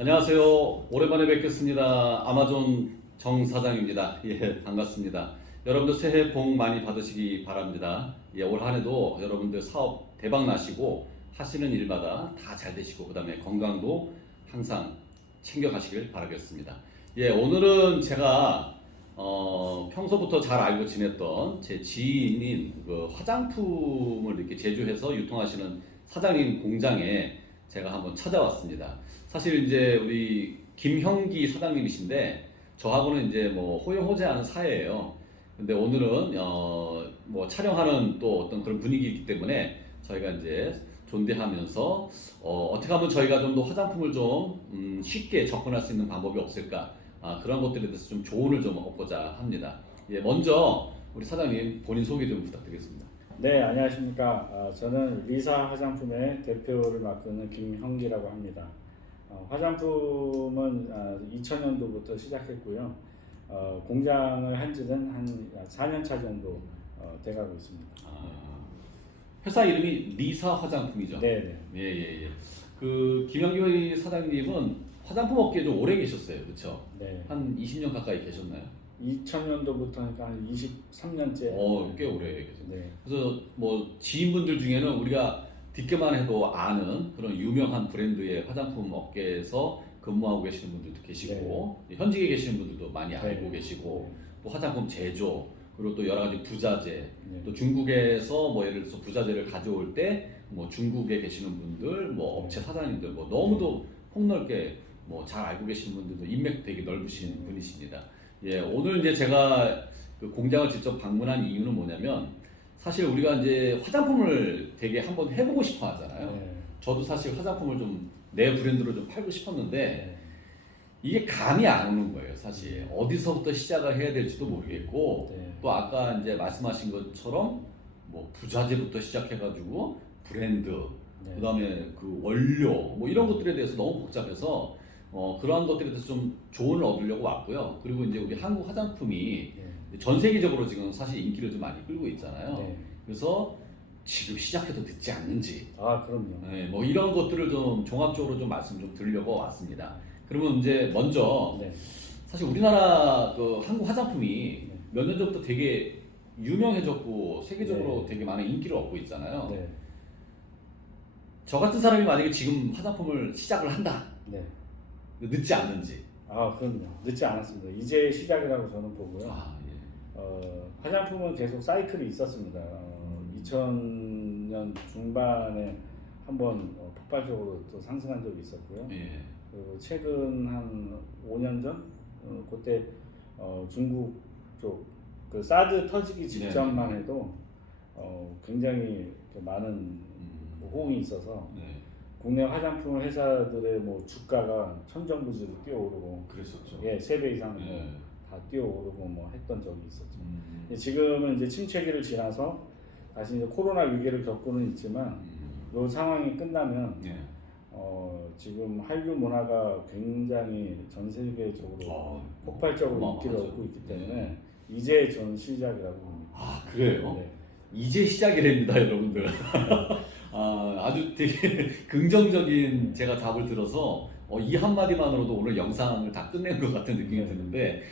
안녕하세요. 오랜만에 뵙겠습니다. 아마존 정 사장입니다. 예, 반갑습니다. 여러분들 새해 복 많이 받으시기 바랍니다. 예, 올 한해도 여러분들 사업 대박 나시고 하시는 일마다 다 잘 되시고 그다음에 건강도 항상 챙겨 가시길 바라겠습니다. 예, 오늘은 제가 평소부터 잘 알고 지냈던 제 지인인 그 화장품을 이렇게 제조해서 유통하시는 사장님 공장에 제가 한번 찾아왔습니다. 사실 이제 우리 김형기 사장님이신데 저하고는 이제 뭐 호영호재하는 사이예요. 근데 오늘은 뭐 촬영하는 또 어떤 그런 분위기이기 때문에 저희가 이제 존대하면서 어떻게 하면 저희가 좀 더 화장품을 좀 쉽게 접근할 수 있는 방법이 없을까, 그런 것들에 대해서 좀 조언을 좀 얻고자 합니다. 예, 먼저 우리 사장님 본인 소개 좀 부탁드리겠습니다. 네, 안녕하십니까. 저는 리사 화장품의 대표를 맡는 김형기라고 합니다. 화장품은 2000년도부터 시작했고요. 공장을 한 지는 한 4년 차 정도 돼가고 있습니다. 회사 이름이 리사 화장품이죠? 네, 예, 예, 예. 그 김영기 사장님은 화장품 업계에 좀 오래 계셨어요, 그렇죠? 네. 한 20년 가까이 계셨나요? 2000년도부터 하니까 한 23년째. 꽤 오래 계셨네요. 네. 그래서 뭐 지인분들 중에는 우리가 듣기만 해도 아는 그런 유명한 브랜드의 화장품 업계에서 근무하고 계시는 분들도 계시고, 현직에 계시는 분들도 많이 알고 계시고, 또 화장품 제조, 그리고 또 여러 가지 부자재, 또 중국에서 뭐 예를 들어서 부자재를 가져올 때 뭐 중국에 계시는 분들, 뭐 업체 사장님들 뭐 너무도 폭넓게 뭐 잘 알고 계시는 분들도 인맥 되게 넓으신 분이십니다. 예, 오늘 이제 제가 그 공장을 직접 방문한 이유는 뭐냐면, 사실 우리가 이제 화장품을 되게 한번 해보고 싶어 하잖아요. 네. 저도 사실 화장품을 좀 내 브랜드로 좀 팔고 싶었는데 네. 이게 감이 안 오는 거예요, 사실. 어디서부터 시작을 해야 될지도 모르겠고, 네. 또 아까 이제 말씀하신 것처럼 뭐 부자재부터 시작해가지고 브랜드, 네. 그다음에 그 원료 뭐 이런 것들에 대해서 너무 복잡해서 그러한 것들에 대해서 좀 조언을 얻으려고 왔고요. 그리고 이제 우리 한국 화장품이 네. 전 세계적으로 지금 사실 인기를 좀 많이 끌고 있잖아요. 네. 그래서 지금 시작해도 늦지 않는지, 그럼요. 네, 뭐 이런 것들을 좀 종합적으로 좀 말씀 좀 드리려고 왔습니다. 그러면 이제 먼저 네. 사실 우리나라 그 한국 화장품이 네. 몇 년 전부터 되게 유명해졌고 세계적으로 네. 되게 많은 인기를 얻고 있잖아요. 네. 저 같은 사람이 만약에 지금 화장품을 시작을 한다, 네. 늦지 않는지. 그럼요. 늦지 않았습니다. 이제 시작이라고 저는 보고요. 예. 화장품은 계속 사이클이 있었습니다. 2000년 중반에 한번 폭발적으로 또 상승한 적이 있었고요. 예. 그리고 최근 한 5년 전 그때 중국 쪽 그 사드 터지기 직전만 해도 굉장히 많은 호응이 있어서 네. 국내 화장품 회사들의 뭐 주가가 천정부지로 뛰어오르고, 그랬었죠. 예, 3배 이상 예. 다 뛰어오르고 뭐 했던 적이 있었죠. 지금은 이제 침체기를 지나서 다시 이제 코로나 위기를 겪고는 있지만, 이 상황이 끝나면 예. 지금 한류 문화가 굉장히 전 세계적으로 폭발적으로 인기를 얻고 있기 때문에 이제 전 시작이라고 봅니다. 그래요? 네. 이제 시작이랍니다, 여러분들. 아주 되게 긍정적인 제가 답을 들어서 이 한마디만으로도 오늘 영상을 다 끝낸 것 같은 느낌이 드는데,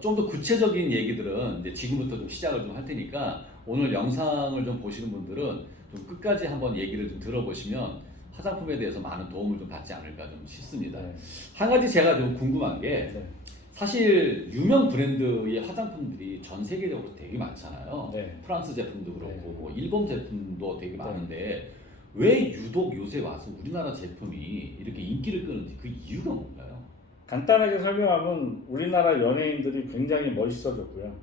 좀 더 구체적인 얘기들은 이제 지금부터 좀 시작을 좀 할 테니까 오늘 영상을 좀 보시는 분들은 좀 끝까지 한번 얘기를 좀 들어보시면 화장품에 대해서 많은 도움을 좀 받지 않을까 좀 싶습니다. 네. 한 가지 제가 좀 궁금한 게, 네. 사실 유명 브랜드의 화장품들이 전 세계적으로 되게 많잖아요. 네. 프랑스 제품도 그렇고 네. 뭐 일본 제품도 되게 많은데 왜 유독 요새 와서 우리나라 제품이 이렇게 인기를 끄는지 그 이유가 뭔가요? 간단하게 설명하면 우리나라 연예인들이 굉장히 멋있어졌고요.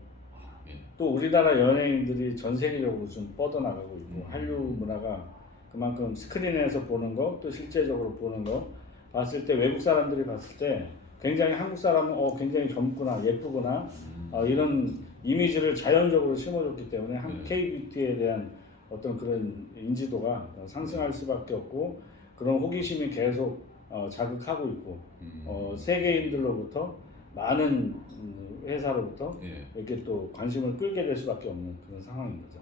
예. 또 우리나라 연예인들이 전 세계적으로 좀 뻗어나가고 있고, 한류 문화가 그만큼 스크린에서 보는 거, 또 실제적으로 보는 거 봤을 때, 외국 사람들이 봤을 때 굉장히 한국 사람은 굉장히 젊구나, 예쁘구나, 이런 이미지를 자연적으로 심어줬기 때문에 한국 K-뷰티에 대한 어떤 그런 인지도가 상승할 수밖에 없고, 그런 호기심이 계속 자극하고 있고, 세계인들로부터 많은 회사로부터 이렇게 또 관심을 끌게 될 수밖에 없는 그런 상황인 거죠.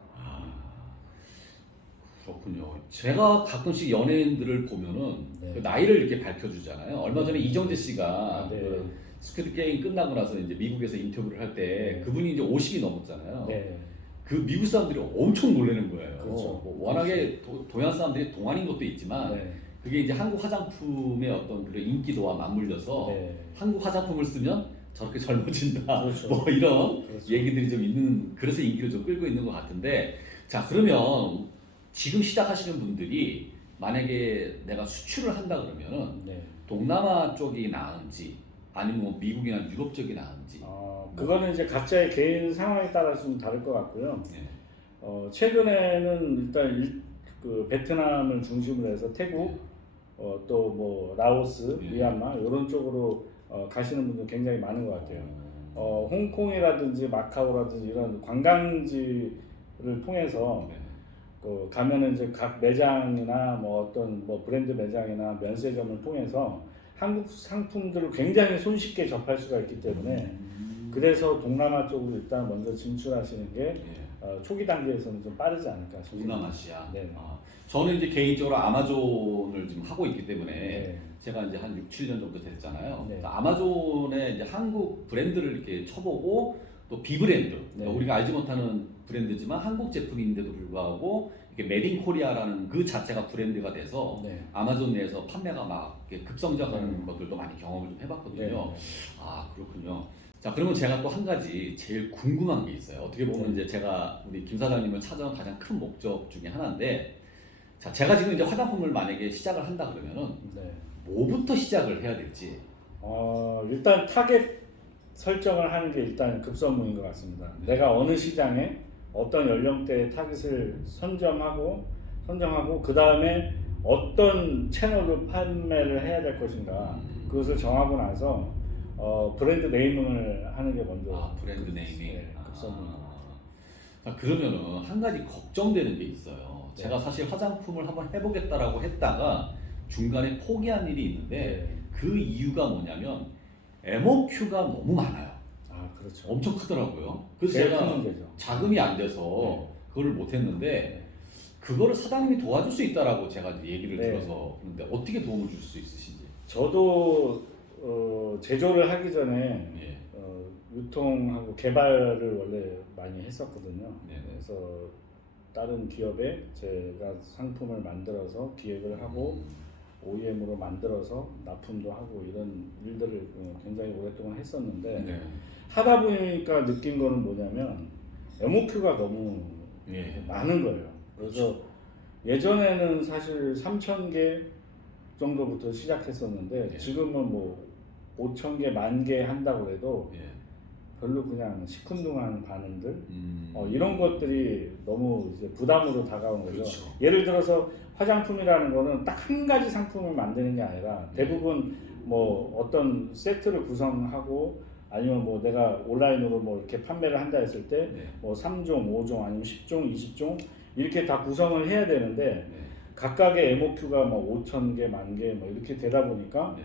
그렇군요. 제가 가끔씩 연예인들을 보면은 네. 그 나이를 이렇게 밝혀주잖아요. 얼마 전에 이정재 씨가 네. 그 스퀴드 게임 끝나고 나서 이제 미국에서 인터뷰를 할 때 네. 그분이 이제 50이 넘었잖아요. 네. 그 미국 사람들이 엄청 놀라는 거예요. 그렇죠. 뭐 워낙에 동양 사람들이 동안인 것도 있지만 네. 그게 이제 한국 화장품의 어떤 그런 인기도와 맞물려서 네. 한국 화장품을 쓰면 저렇게 젊어진다. 그렇죠. 뭐 이런 그렇죠. 얘기들이 좀 있는, 그래서 인기를 좀 끌고 있는 것 같은데, 자 그러면 지금 시작하시는 분들이 만약에 내가 수출을 한다 그러면은 네. 동남아 쪽이 나은지 아니면 뭐 미국이나 유럽 쪽이 나은지. 그거는 이제 각자의 개인 상황에 따라서 좀 다를 것 같고요. 네. 최근에는 일단 그 베트남을 중심으로 해서 태국, 또 뭐 라오스, 네. 미얀마 이런 쪽으로 가시는 분들 굉장히 많은 것 같아요. 홍콩이라든지 마카오라든지 이런 관광지를 통해서 네. 가면은 이제 각 매장이나 뭐 어떤 뭐 브랜드 매장이나 면세점을 통해서 한국 상품들을 굉장히 손쉽게 접할 수가 있기 때문에 그래서 동남아 쪽으로 일단 먼저 진출하시는 게 네. 초기 단계에서는 좀 빠르지 않을까 싶습니다. 동남아시아. 네. 저는 이제 개인적으로 아마존을 지금 하고 있기 때문에 네. 제가 이제 한 6, 7년 정도 됐잖아요. 네. 그러니까 아마존에 이제 한국 브랜드를 이렇게 쳐보고 또 비브랜드, 네. 그러니까 우리가 알지 못하는 브랜드지만 한국 제품인데도 불구하고 이렇게 메드 인 코리아라는 그 자체가 브랜드가 돼서 네. 아마존 내에서 판매가 막 이렇게 급성장하는 네. 것들도 많이 경험을 좀 해봤거든요. 네. 아 그렇군요. 자 그러면 제가 또 한 가지 제일 궁금한 게 있어요. 어떻게 보면 네. 이제 제가 우리 김 사장님을 찾아온 가장 큰 목적 중에 하나인데, 자 제가 지금 이제 화장품을 만약에 시작을 한다 그러면은 네. 뭐부터 시작을 해야 될지. 일단 타겟 설정을 하는 게 일단 급선무인 것 같습니다. 네. 내가 어느 시장에 어떤 연령대의 타겟을 선정하고 그 다음에 어떤 채널로 판매를 해야 될 것인가 그것을 정하고 나서 브랜드 네이밍을 하는 게 먼저 브랜드 네이밍. 네, 급선무인 것 같아요. 자 그러면은 한 가지 걱정되는 게 있어요. 네. 제가 사실 화장품을 한번 해보겠다라고 했다가 중간에 포기한 일이 있는데 네. 그 이유가 뭐냐면 MOQ가 너무 많아요. 그렇죠. 엄청 크더라고요. 그래서 제일 큰 제가 문제죠. 자금이 안 돼서 그거를 못했는데 그거를 사장님이 도와줄 수 있다라고 제가 이제 얘기를 네. 들어서 그런데 어떻게 도움을 줄 수 있으신지. 저도 제조를 하기 전에 예. 유통하고 개발을 원래 많이 했었거든요. 네. 그래서 다른 기업에 제가 상품을 만들어서 기획을 하고 OEM으로 만들어서 납품도 하고 이런 일들을 굉장히 오랫동안 했었는데 네. 하다 보니까 느낀 거는 뭐냐면 MOQ가 너무 예. 많은 거예요. 그래서 예전에는 사실 3,000개 정도부터 시작했었는데 예. 지금은 뭐 5,000개, 10,000개 한다고 해도 예. 별로 그냥 시큰둥한 반응들 음. 이런 것들이 너무 이제 부담으로 다가오는 거죠. 그렇죠. 예를 들어서 화장품이라는 거는 딱 한 가지 상품을 만드는 게 아니라 대부분 뭐 어떤 세트를 구성하고 아니면 뭐 내가 온라인으로 뭐 이렇게 판매를 한다 했을 때 네. 뭐 3종, 5종 아니면 10종, 20종 이렇게 다 구성을 해야 되는데 네. 각각의 MOQ가 뭐 5,000개, 10,000개 뭐 이렇게 되다 보니까 네.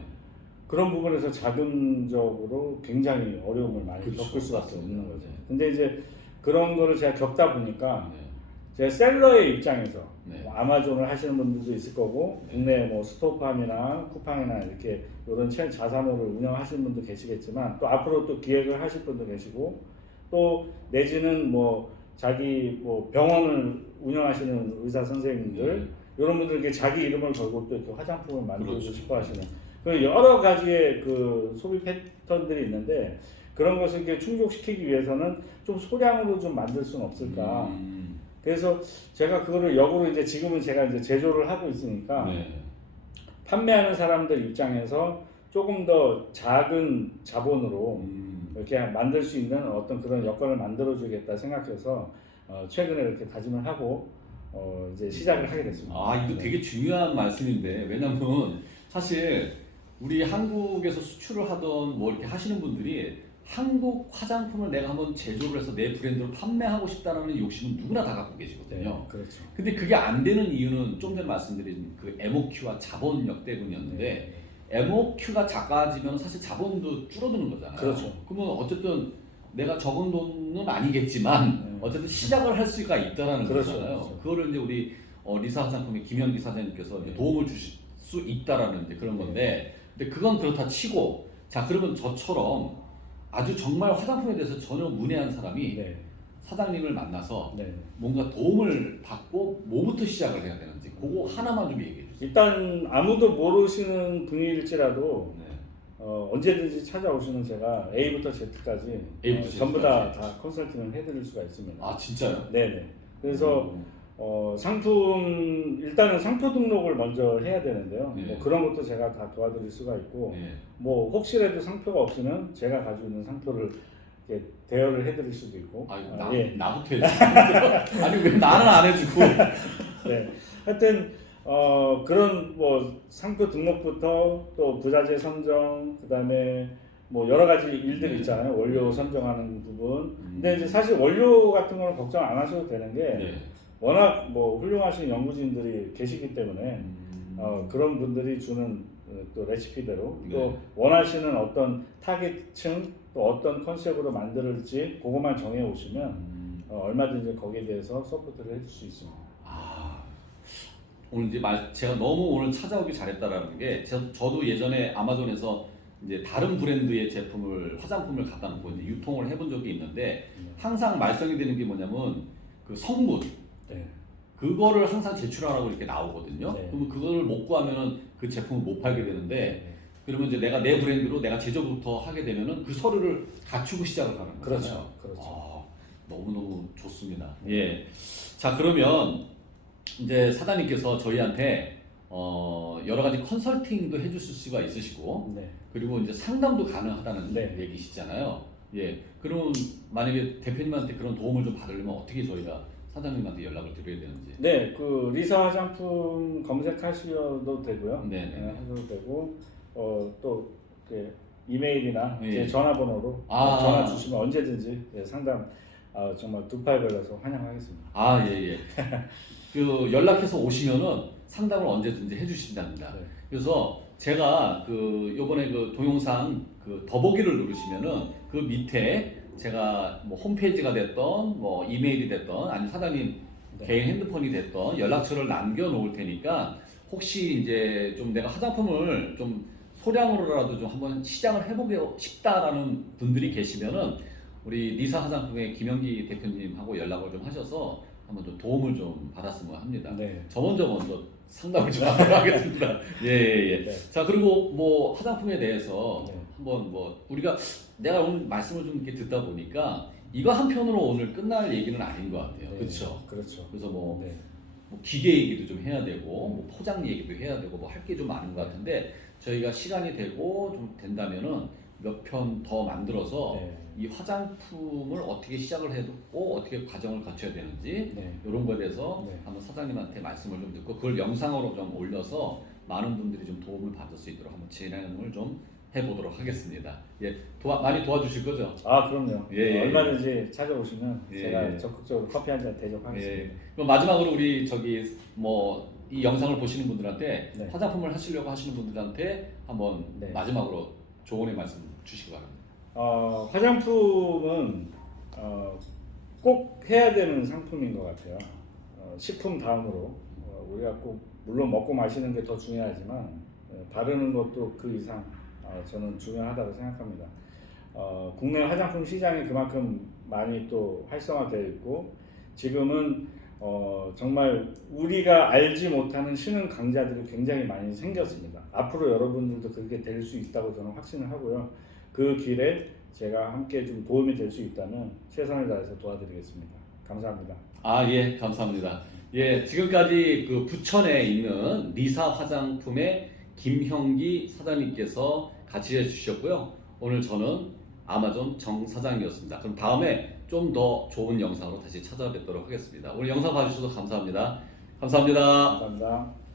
그런 부분에서 자금적으로 굉장히 어려움을 많이 그렇죠. 겪을 수밖에 맞습니다. 없는 거죠. 네. 근데 이제 그런 거를 제가 겪다 보니까 네. 제 셀러의 입장에서 네. 뭐 아마존을 하시는 분들도 있을 거고 네. 국내 뭐 스토팜이나 쿠팡이나 이렇게 이런 자사몰을 운영하시는 분도 계시겠지만 또 앞으로 또 기획을 하실 분도 계시고 또 내지는 뭐 자기 뭐 병원을 운영하시는 의사 선생님들 네. 이런 분들께 자기 이름을 걸고 또 이렇게 화장품을 만들고 그렇죠. 싶어 하시는 그 여러 가지의 그 소비 패턴들이 있는데 그런 것을 이렇게 충족시키기 위해서는 좀 소량으로 좀 만들 수는 없을까. 그래서 제가 그거를 역으로 이제 지금은 제가 이제 제조를 하고 있으니까 네. 판매하는 사람들 입장에서 조금 더 작은 자본으로 이렇게 만들 수 있는 어떤 그런 여건을 만들어 주겠다 생각해서 최근에 이렇게 다짐을 하고 이제 시작을 하게 됐습니다. 이거 되게 중요한 말씀인데, 왜냐면 사실 우리 한국에서 수출을 하던 뭐 이렇게 하시는 분들이 한국 화장품을 내가 한번 제조를 해서 내 브랜드로 판매하고 싶다는 욕심은 누구나 다 갖고 계시거든요. 네, 그렇죠. 근데 그게 안 되는 이유는 좀 전에 말씀드린 그 MOQ와 자본력 때문이었는데, MOQ가 작아지면 사실 자본도 줄어드는 거잖아요. 그렇죠. 그러면 어쨌든 내가 적은 돈은 아니겠지만 어쨌든 시작을 할 수가 있다라는 그렇죠, 거잖아요. 그렇죠. 그거를 이제 우리 리사 화장품의 김현기 사장님께서 이제 도움을 주실 수 있다라는 이제 그런 건데, 근데 그건 그렇다 치고, 자 그러면 저처럼 아주 정말 화장품에 대해서 전혀 문외한 사람이 네. 사장님을 만나서 네. 뭔가 도움을 받고 뭐부터 시작을 해야 되는지 그거 하나만 좀 얘기해 주세요. 일단 아무도 모르시는 분일지라도 네. 언제든지 찾아오시면 제가 A부터 Z까지 A부터 전부 Z까지. 다 컨설팅을 해드릴 수가 있습니다. 아 진짜요? 네네. 그래서 상품 일단은 상표 등록을 먼저 해야 되는데요. 네. 뭐 그런 것도 제가 다 도와드릴 수가 있고, 네. 뭐 혹시라도 상표가 없으면 제가 가지고 있는 상표를 이렇게 대여를 해드릴 수도 있고. 아니 나부터 해주세요. 아니 왜 나는 안 해주고? 네. 하여튼 그런 뭐 상표 등록부터 또 부자재 선정, 그다음에 뭐 여러 가지 일들 네. 있잖아요. 원료 선정하는 부분. 근데 이제 사실 원료 같은 거는 걱정 안 하셔도 되는 게 네. 워낙 뭐 훌륭하신 연구진들이 계시기 때문에 그런 분들이 주는 또 레시피대로 또 네. 원하시는 어떤 타깃층 또 어떤 컨셉으로 만들지 그것만 정해 오시면 얼마든지 거기에 대해서 서포트를 해줄 수 있습니다. 아, 오늘 이제 제가 너무 오늘 찾아오기 잘했다라는 게 저도 예전에 아마존에서 이제 다른 브랜드의 제품을 화장품을 갖다 놓고 이제 유통을 해본 적이 있는데 항상 말썽이 되는 게 뭐냐면 그 성분 네. 그거를 항상 제출하라고 이렇게 나오거든요. 네. 그러면 그거를 못 구하면은 그 제품을 못 팔게 되는데 그러면 이제 내가 내 브랜드로 내가 제조부터 하게 되면은 그 서류를 갖추고 시작을 하는 거잖아요. 그렇죠. 그렇죠. 아, 너무너무 좋습니다. 예. 자, 그러면 이제 사장님께서 저희한테 여러 가지 컨설팅도 해주실 수가 있으시고 네. 그리고 이제 상담도 가능하다는 네. 얘기시잖아요. 예. 그럼 만약에 대표님한테 그런 도움을 좀 받으려면 어떻게 저희가 사장님한테 연락을 드려야 되는지. 네, 그 리사 화장품 검색하셔도 되고요. 네, 네. 하셔도 되고 또 이렇게 이메일이나 예. 제 전화번호로 아. 전화 주시면 언제든지 상담 정말 두 팔 걸려서 환영하겠습니다. 아, 예, 예. 그 연락해서 오시면은 상담을 언제든지 해주신답니다. 네. 그래서 제가 그 요번에 그 동영상 그 더보기를 누르시면은 그 밑에 제가 뭐 홈페이지가 됐던 뭐 이메일이 됐던 아니 사장님 네. 개인 핸드폰이 됐던 연락처를 남겨 놓을 테니까 혹시 이제 좀 내가 화장품을 좀 소량으로라도 좀 한번 시장을 해보고 싶다라는 분들이 계시면은 우리 리사 화장품의 김영기 대표님하고 연락을 좀 하셔서 한번 좀 도움을 좀 받았으면 합니다. 네. 저 먼저 상담을 좀 하도록 하겠습니다. 예, 예. 네. 자, 그리고 뭐 화장품에 대해서 네. 한번 뭐 우리가 내가 오늘 말씀을 좀 이렇게 듣다 보니까 이거 한 편으로 오늘 끝날 얘기는 아닌 것 같아요. 네. 그렇죠? 그렇죠. 그래서 뭐 네. 기계 얘기도 좀 해야 되고 뭐 포장 얘기도 해야 되고 뭐 할 게 좀 많은 것 같은데 저희가 시간이 되고 좀 된다면은 몇 편 더 만들어서 네. 이 화장품을 어떻게 시작을 해두고 어떻게 과정을 거쳐야 되는지 네. 이런 거에 대해서 네. 한번 사장님한테 말씀을 좀 듣고 그걸 영상으로 좀 올려서 많은 분들이 좀 도움을 받을 수 있도록 한번 진행을 좀 해보도록 하겠습니다. 예, 많이 도와주실 거죠? 그럼요. 예, 예. 얼마든지 찾아오시면 예, 제가 예. 적극적으로 커피 한 잔 대접하겠습니다. 예. 그럼 마지막으로 우리 이 영상을 보시는 분들한테 네. 화장품을 하시려고 하시는 분들한테 한번 네. 마지막으로 조언의 말씀 주시기 바랍니다. 화장품은 꼭 해야 되는 상품인 것 같아요. 식품 다음으로 우리가 꼭 물론 먹고 마시는 게 더 중요하지만 바르는 것도 그 이상 저는 중요하다고 생각합니다. 국내 화장품 시장이 그만큼 많이 또 활성화되어 있고 지금은 정말 우리가 알지 못하는 신흥 강자들이 굉장히 많이 생겼습니다. 앞으로 여러분들도 그렇게 될 수 있다고 저는 확신을 하고요. 그 길에 제가 함께 좀 도움이 될 수 있다면 최선을 다해서 도와드리겠습니다. 감사합니다. 예, 감사합니다. 예, 지금까지 그 부천에 있는 리사 화장품의 김형기 사장님께서 같이 해주셨고요. 오늘 저는 아마존 정 사장이었습니다. 그럼 다음에 좀 더 좋은 영상으로 다시 찾아뵙도록 하겠습니다. 오늘 영상 봐주셔서 감사합니다. 감사합니다. 감사합니다.